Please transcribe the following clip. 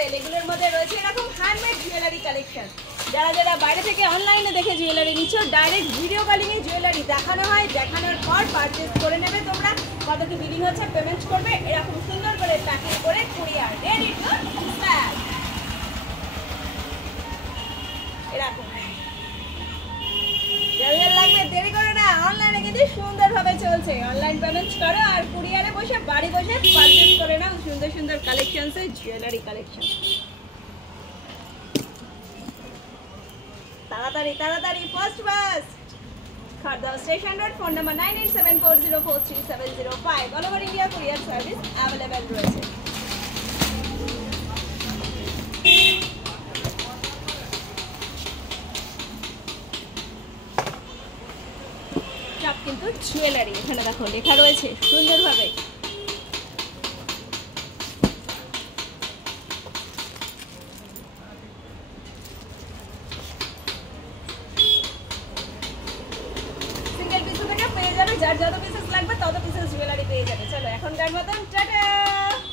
Sell, এগুলোর মধ্যে রয়েছে এরকম হ্যান্ডমেড জুয়েলারি কালেকশন। যারা যারা বাইরে থেকে অনলাইনে দেখে জুয়েলারি নিচ্ছ, ডাইরেক্ট ভিডিও কলিংয়ে জুয়েলারি দেখানো হয়, দেখানোর পর পারচেস করে নেবে তোমরা। কত কি বিলিং হচ্ছে পেমেন্ট করবে, এরকম সুন্দর করে প্যাকিং করে কুরিয়ার রেডি টু স্প্যাচ। এরকম যাদের লাগবে দেরি করো না, অনলাইনে কিন্তু সুন্দরভাবে চলছে। অনলাইন পেমেন্ট করো আর কুরিয়ারে বসে বাড়ি বসে পারচেস করে নাও সুন্দর সুন্দর কালেকশনসের জুয়েলারি কালেকশন। তাড়াতাড়ি তাড়াতাড়ি first Khardah station road, phone number 9874043705। All over India courier service available রয়েছে। সব কিন্তু জুয়েলারি, এখানে দেখো লেখা রয়েছে সুন্দরভাবে। সিঙ্গেল পিস থেকে পেয়ে যাবে, যার যত পিসেস লাগবে তত পিসেস জুয়েলারি পেয়ে যাবে। চলো এখনকার মতন টাটা।